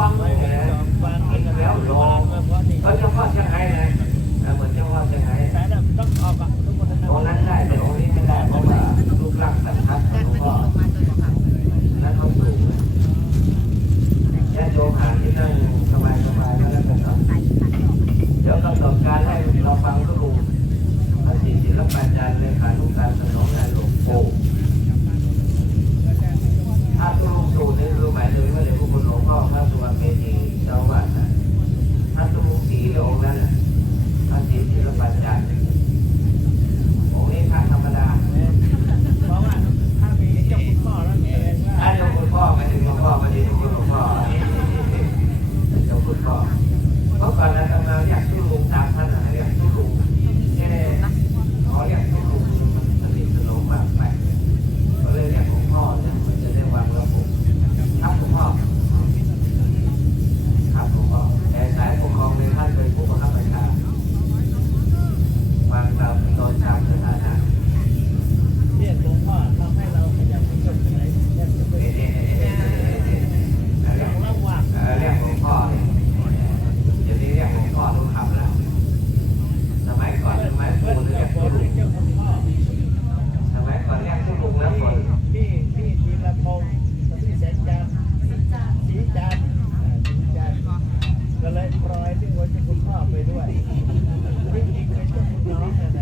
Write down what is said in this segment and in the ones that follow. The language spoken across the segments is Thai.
ฟังเลยแล้วรอเขาจะว่าจะไงเลยเหมือนจะว่าจะไงตรงนั้นได้แต่ตรงนี้ไม่ได้เพราะว่ารูปร่างสันทัดของหลวงพ่อแล้วเขาสูงแค่โยมหาที่นั่งสบายๆแล้วกันเนาะเดี๋ยวกำหนดการให้เราฟังทุกรูพระศิลปอาจารย์เลขานุการสนองงานหลวงปู่ถ้าทุกรูสูตรนี่รู้หมายถึงว่าเดี๋ยวพวกคนหลวงพ่อพระสุวรรณเมธีเจ้าวัดถ้าทุกรูสีพระองค์นั้นพระศิลปอาจารย์องค์นี้พระธรรมดาเพราะว่าถ้ามีเจ้าคุณพ่อแล้วเจ้าคุณพ่อไม่ถึงหลวงพ่อไม่ถึงหลวงพ่อเจ้าคุณพ่อเพราะก่อนนั้นทำงานเรียกทุลุงตามท่านเรียกทุลุงขอเรียกทุลุงมันสนิทสนมมากไปก็เลยเรียกหลวงพ่อเนี่ยมันจะได้วางระบบครับหลวงพ่อครับหลวงพ่อแต่สายปกครองในท่านเป็นผู้บังคับบัญชาวางตามตอนตามสถานะเรียกหลวงพ่อทำให้เราขยับขึ้นไปไหนเรียกหลวงพ่อเดี๋ยวนี้เรียกหลวงพ่อต้องทำแล้วสมัยก่อนสมัยปู่เรียกทุลุงสมัยก่อนเรียกทุลุงแล้วคนพี่ธีรพงศ์พี่แสนจันทร์ศรีจันทร์ก็เลยปล่อยที่หัวใจคุณพ่อไปด้วยจริงๆเป็นเจ้าคุณน้องแน่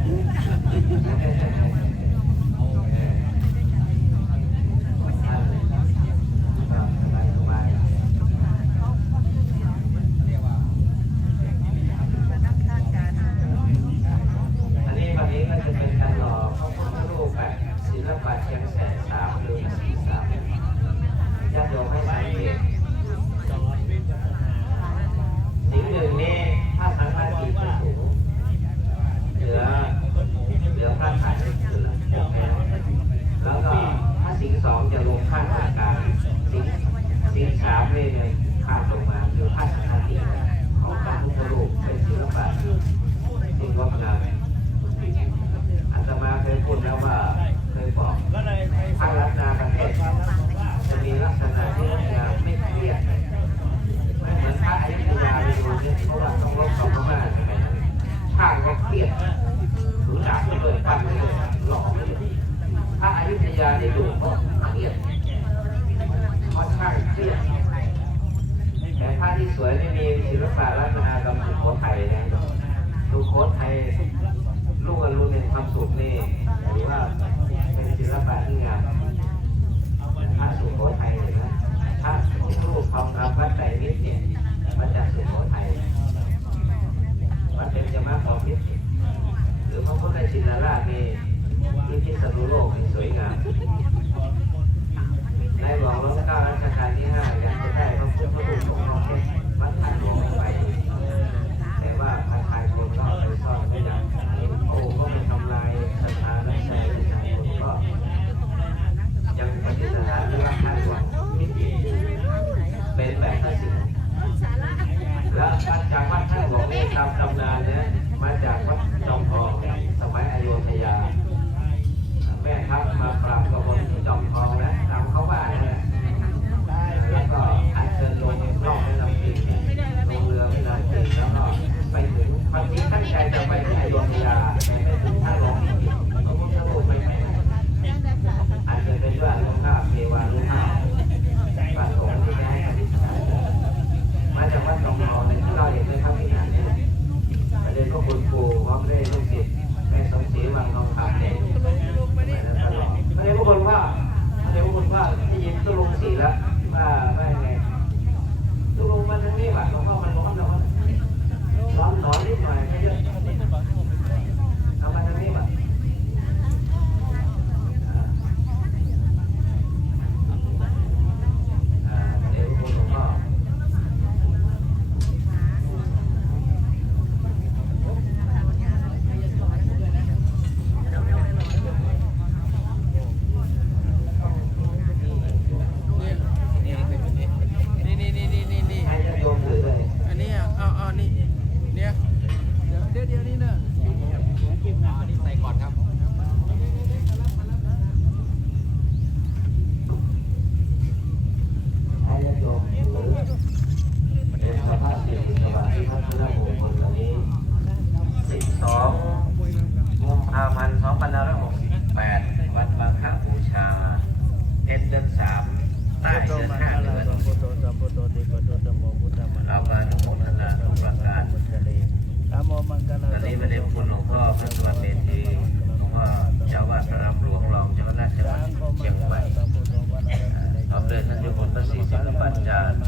อาจารย์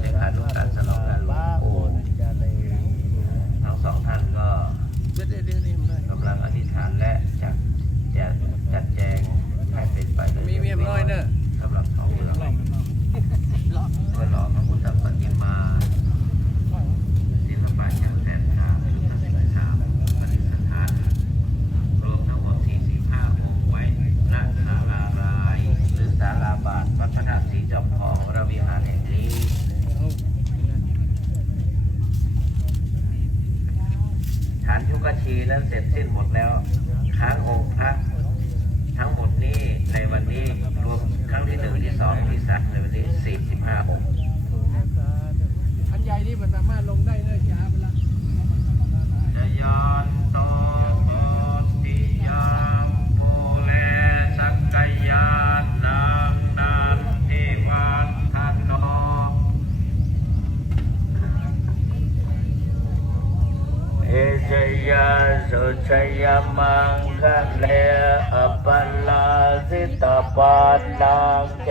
เลขานุการสนองงานหลวงปู่ทั้งสองท่านก็กำลังอธิษฐานและจะจัดแจงให้เป็นไปโดยเรียบร้อยสำหรับท้องเมืองเพื่อรอพระพุทธปฏิมาศิลปะอย่างแสนงามพุทธศิลปะปฏิสถานรวมทั้งหมด45องค์ไว้ณศาลารายหรือศาลาบาทวัดพระธาตุศรีจอมทองวรวิหารแห่งนี้ฐานยุกชีนั้นเสร็จสิ้นหมดแล้วค้างองค์พระทั้งหมดนี้ในวันนี้รวมครั้งที่1ที่2ที่3ในวันนี้45องค์อันใหญ่นี่มันสามารถลงได้เลยช้าไปละจะยอนโตโตติยามภูเลสักกายานนามที่วันทันโนเอชยาสุชยมังคะเลอปัลลาสิตาปัลลังเก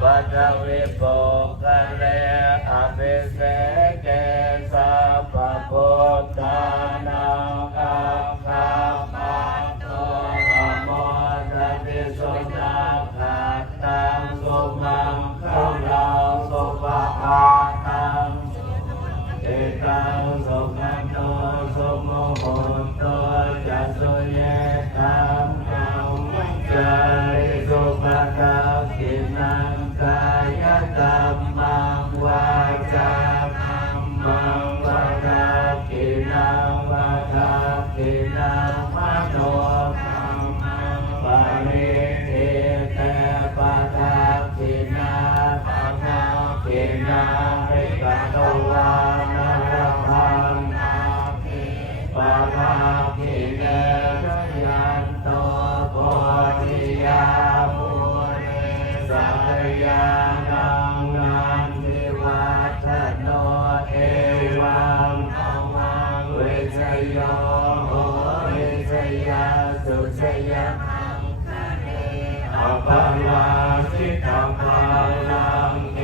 ปัทวิโปคะเลอภิเสเกสัพพะพุทธานังอัคคัมปันโตอะโมทัสสิสุนัขขัตตังสุมังคังเราสุภะอาตังเอตังสุขันโตสุโมโหโตจัสสุเยตัมมังจาริสุปะทักขินังกายกรรมังวาจาคัมมังวาทักขินังวาทักขินังมโนคัมมังปาริเทเตปะทักขินาปะทักขินาริกะโตวานะระพังนาภิปะทักขิเนชยันโตโพธิยาภูเรสัพยานังนันทิวัฒโนเอวังอวังเวชโยโหเวชยาสุชยมังคะเนอปัลลาสิตาปัลลังเก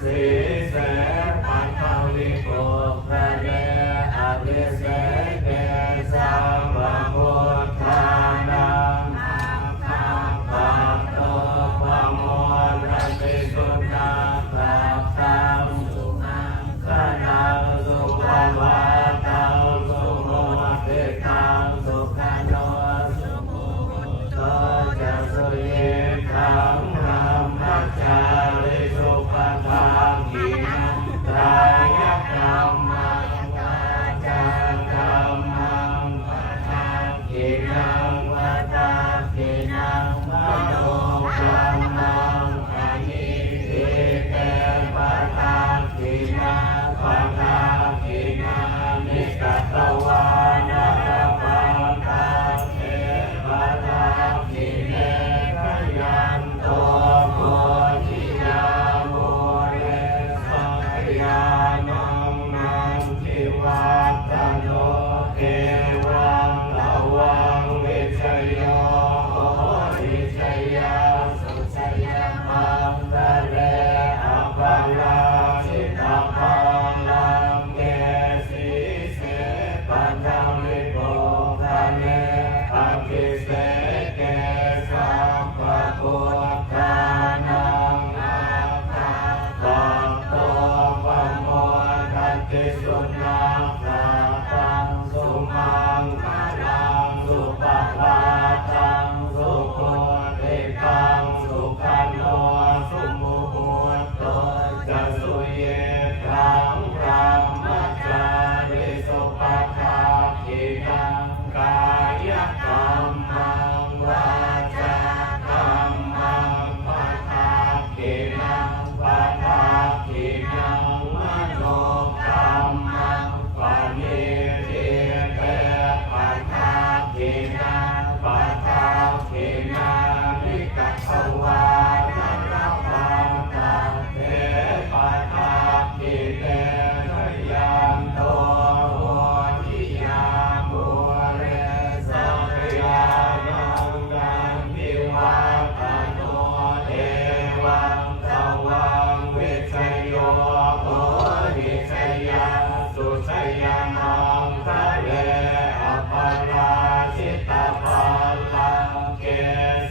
สีเสปัทวิโกคะเนอภิเสเกสัมภะพุทธานังอัคคัมปันโตปะโมทัสสิสุนัขขัตตังสุมังคลังสุภวาตังสุโมทิตังสุขันโนสุโมโตจัสสุเยธังธรรมจา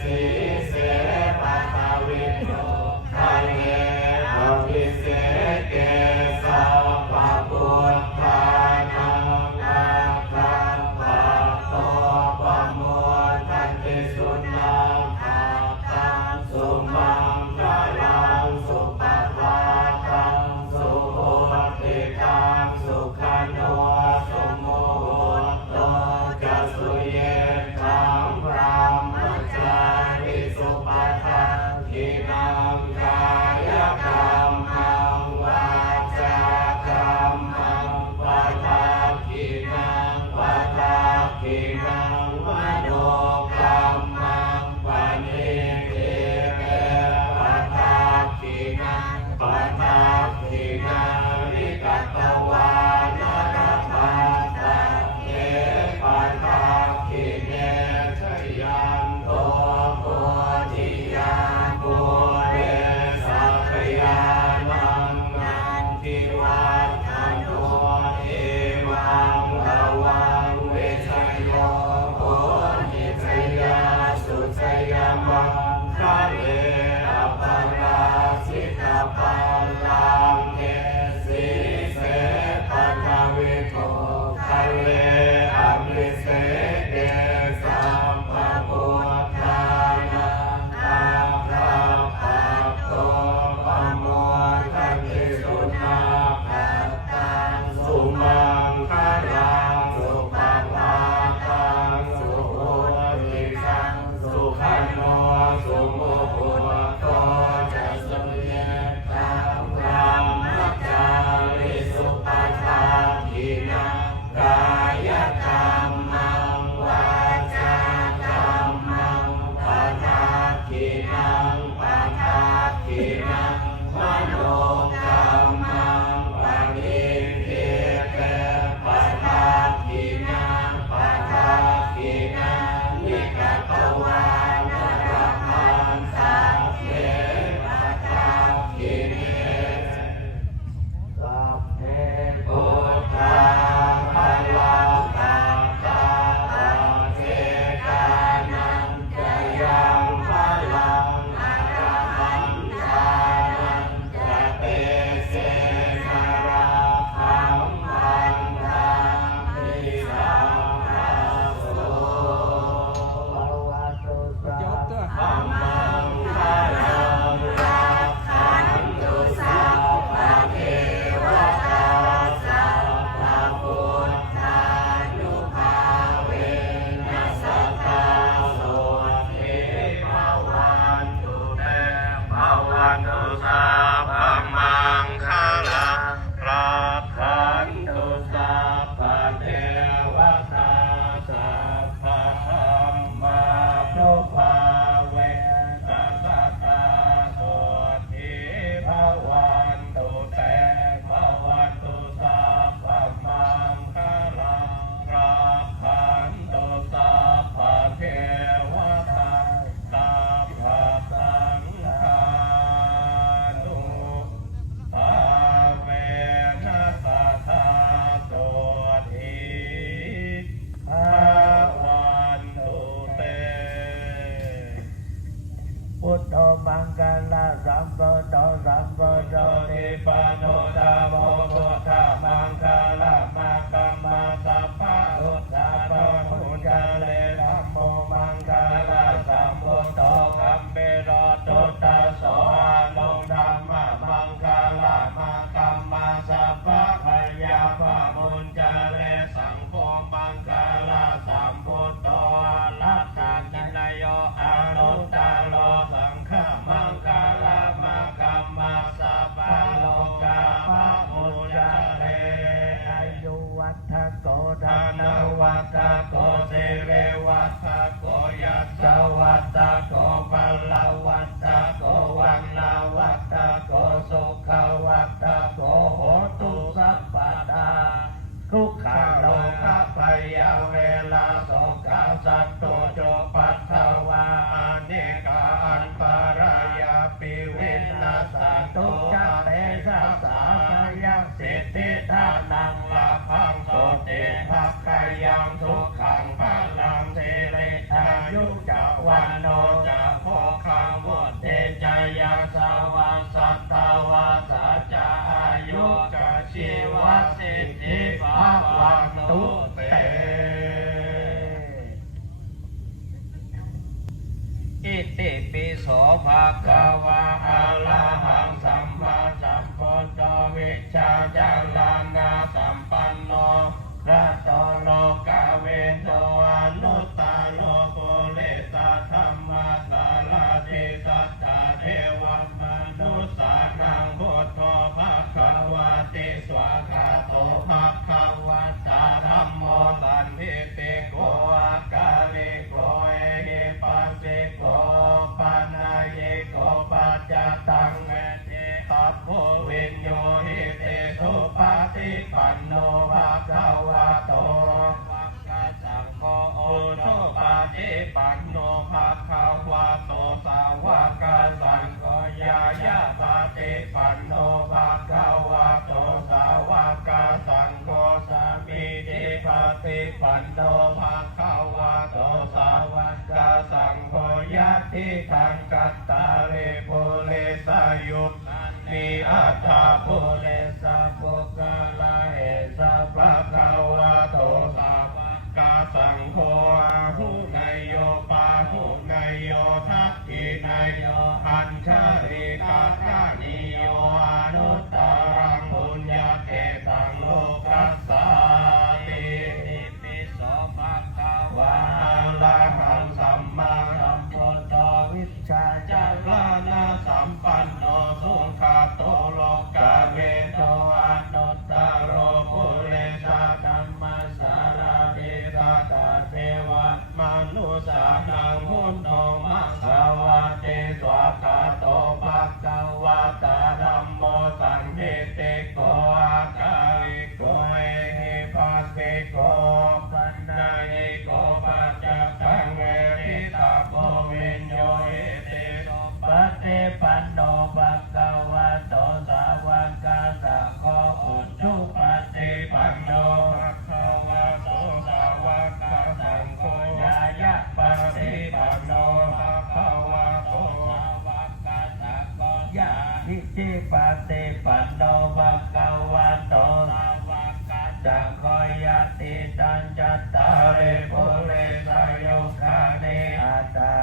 สีเสปัตวิโตทะเลอภิเศษเกสัพพะพุทธานังอาคัมภะโตปะโมทันติสุนังอาคังสุมังคลังสุปภาคังสุโหติกังสุขันโนสุโมโตจัสสุเยธังพรหมจาริสุปทังทินังกายกรรมังวาจากรรมังปัฏฐากินังปัฏฐากินังมโนกรรมังปณิทิเตปัฏฐากินังปัฏฐากินังวิกัตตวานรปัตตะเยปัฏฐากิเนชยันโตโพธิยาปุเรสัพยานังนันทิวัฒนโตเอวังระวังเวชโยโหติชยาสุชยมังคะเลอปราชิตปัลลังเกสีเสปัทวิโตคะเลอภิเศษเกสัพพะพุทธานังอาคัมภะโตปะโมทันติสุนาภัตตังสุมังคลังสุปภาคังสุโหติกังสุขันโนสุโมโหโตจัสสุเยธังพรหมจาริสุปทังทินังกายกรรมังวาจากรรมังปัฏฐากินังปัฏฐากินังมโนกรรมังปณิทิเตปัฏฐากินังปัฏฐากินังวิกัตตวานรพันสัพเพปัฏฐากิเนสัพเพพุทธาภลังตัสสะปัจเจกานังจยังภลังอรหันตานังจะเตเสสราคัมพันธังทิสัมปัสโสภวตุสัพพมังคลังรักขันตุสัพพะเทวตาสัพพะพุทธานุภาเวนัสสตตาโสติภวันตุเตภวันตุสัพพมังคลังรักขันตุสัพพะเทวตาสัพพะธัมมานุภาเวนัสสตตาโสติภวันตุเตภวันตุสัพพมังคลังรักขันตุสัพพะเทวตาสัพพะสังฆานุภาเวนัสสตตาโสติภวันตุเต พุทโธมังคลาสัมพุทโธสัมพุทโธติปะโนตาโมพุทธามังคลามาคัมมาสัพพะพุทธาโตพุทธาเลธัมโมมังคลาสัมพุทโธคัมเบโรตุตาโสอาลงธัมมะมังคลามาคัมมาสัพพะพยาภามุญจาเลสังโฆมังคลาสัมพุทโธอาลัตตากินายโยอานุตตาโลสังฆมังคลามาคัมมาสัพพะโลกาภามุญจาเลอายุวัฏโกธานวัฏโกสิเรวัฏโกยัสสวัฏโกปัลลวัฏโกวันนาวัฏโกสุขวัฏโกโหตุสัพพทาทุกขโลกพยาเวลาโสกาสัตโตโจปัตถวานิกาอันปารายาปิวินาสตุจเตชะสาสยังสิทธิทานังลาภังโสติภะกายังทุกขังพลังสิริอายุจวันโนจา ปันตุเตอิติปิโสภะคะวะอะระหังสัมมาสัมพุทโธวิชชาจารณะสัมปันโนระโตโลกเวโตอนุตตโลกุเลสธัมมาสารติสัทธาเทวมนุสสานังพุทโธภะคะวะติสวากขาโตภะคะวะตาธัมโมสันทิติโกอากาลิโกเอหิปัสสิโกปัญญยิโกปัจจตังเวทิตัพโพวิญโยหิเตสุปฏิปันโนภะคะวะโตภะคะสังโฆโอโนปฏิปันโนภะคะวะโตสาวกสังโฆยายะปฏิปันโนภะคะวะโตสาวกสังโฆสามีจิปฏิปันโนภะคะวะโตสาวกสังโฆยะทิทังกัตตาริปุเรสายุปนิอัตถาปุเรสาปุกะลาเอสะภะคะวะโตสาวกสังโฆอาหุนายโยปาหุนายโยทักขินายโยอัญชริกาคานิโยอนุตตรังปุญญเกตังโลกัสสาติอิปิโสภะคะวะอะระหังสัมมาสัมพุทโธวิชชาจารณะสัมปันโนสุขโตโลกเวโตอนุตตโรปุเรสาธัมมาสารติสัทธาเทวมนุสสานังพุทโธมัสสวะเตสวะคาโตภะคะวะตาธัมโมสันทิติโกอาการิโกเอหิปัสสิโกปัญญยิโกปัจจตังเวทิตาโพวิญโยหิติปฏิปันโนภะคะวะโตสาวกสังโฆอุชุปฏิปันโนภะคะวะโตสาวกสังโฆยายะปฏิปันโนภะคะวะโตสาวกสังโฆยะทิจิปฏิปันโนภะคะวะโตสาวกสังโฆยะติตัญจตาริปุเรสายุคาเนอัตตา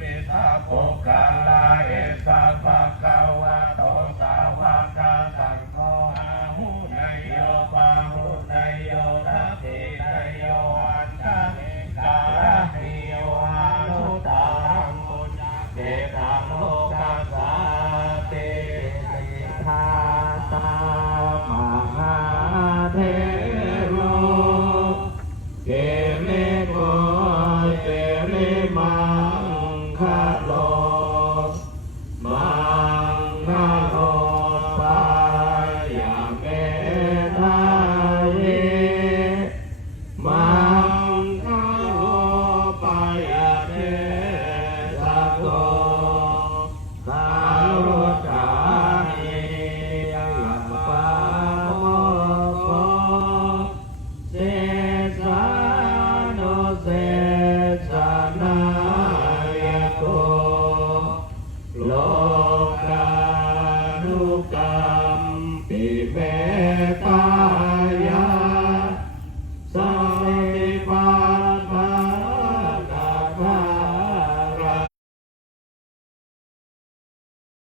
ลิสาปุกาลาเอสะภะคะวะโตสาวกสังโฆอาหุนายโยปาหุนายโยทัพพินายโยอัญชลิกาลิโยอนุตตรังปุญญเกตังโลกัสสาติสิทธาตามหาเทโรเกเรโกเตเรมังคา